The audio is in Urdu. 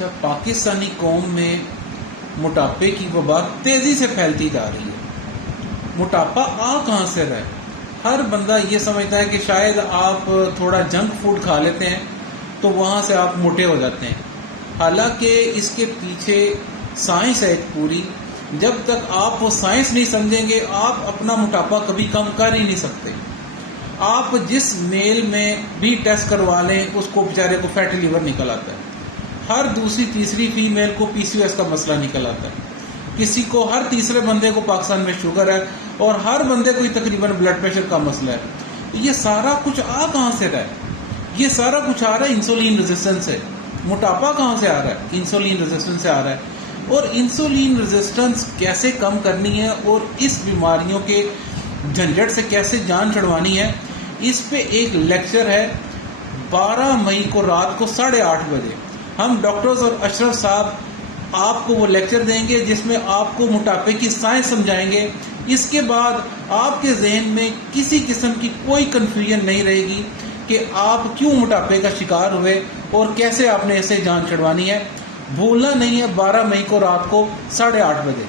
اچھا، پاکستانی قوم میں موٹاپے کی وبا تیزی سے پھیلتی جا رہی ہے۔ موٹاپا کہاں سے رہا ہے؟ ہر بندہ یہ سمجھتا ہے کہ شاید آپ تھوڑا جنک فوڈ کھا لیتے ہیں تو وہاں سے آپ موٹے ہو جاتے ہیں، حالانکہ اس کے پیچھے سائنس ہے ایک پوری۔ جب تک آپ وہ سائنس نہیں سمجھیں گے آپ اپنا موٹاپا کبھی کم کر ہی نہیں سکتے۔ آپ جس میل میں بھی ٹیسٹ کروا لیں اس کو بیچارے کو فیٹی لیور نکل آتا ہے، ہر دوسری تیسری فیمیل کو پی سی او ایس کا مسئلہ نکل آتا ہے، کسی کو ہر تیسرے بندے کو پاکستان میں شوگر ہے، اور ہر بندے کو تقریباً بلڈ پریشر کا مسئلہ ہے۔ یہ سارا کچھ کہاں سے رہا ہے؟ یہ سارا کچھ آ رہا ہے انسولین ریزسٹنس سے۔ موٹاپا کہاں سے آ رہا ہے؟ انسولین ریزسٹنس سے آ رہا ہے۔ اور انسولین ریزسٹنس کیسے کم کرنی ہے اور اس بیماریوں کے جھنجھٹ سے کیسے جان چھڑوانی ہے، اس پہ ایک لیکچر ہے 12 مئی کو رات کو 8:30 بجے۔ ہم ڈاکٹرز اور اشرف صاحب آپ کو وہ لیکچر دیں گے جس میں آپ کو موٹاپے کی سائنس سمجھائیں گے۔ اس کے بعد آپ کے ذہن میں کسی قسم کی کوئی کنفیوژن نہیں رہے گی کہ آپ کیوں موٹاپے کا شکار ہوئے اور کیسے آپ نے اسے جان چھڑوانی ہے۔ بھولنا نہیں ہے 12 مئی کو رات کو 8:30 بجے۔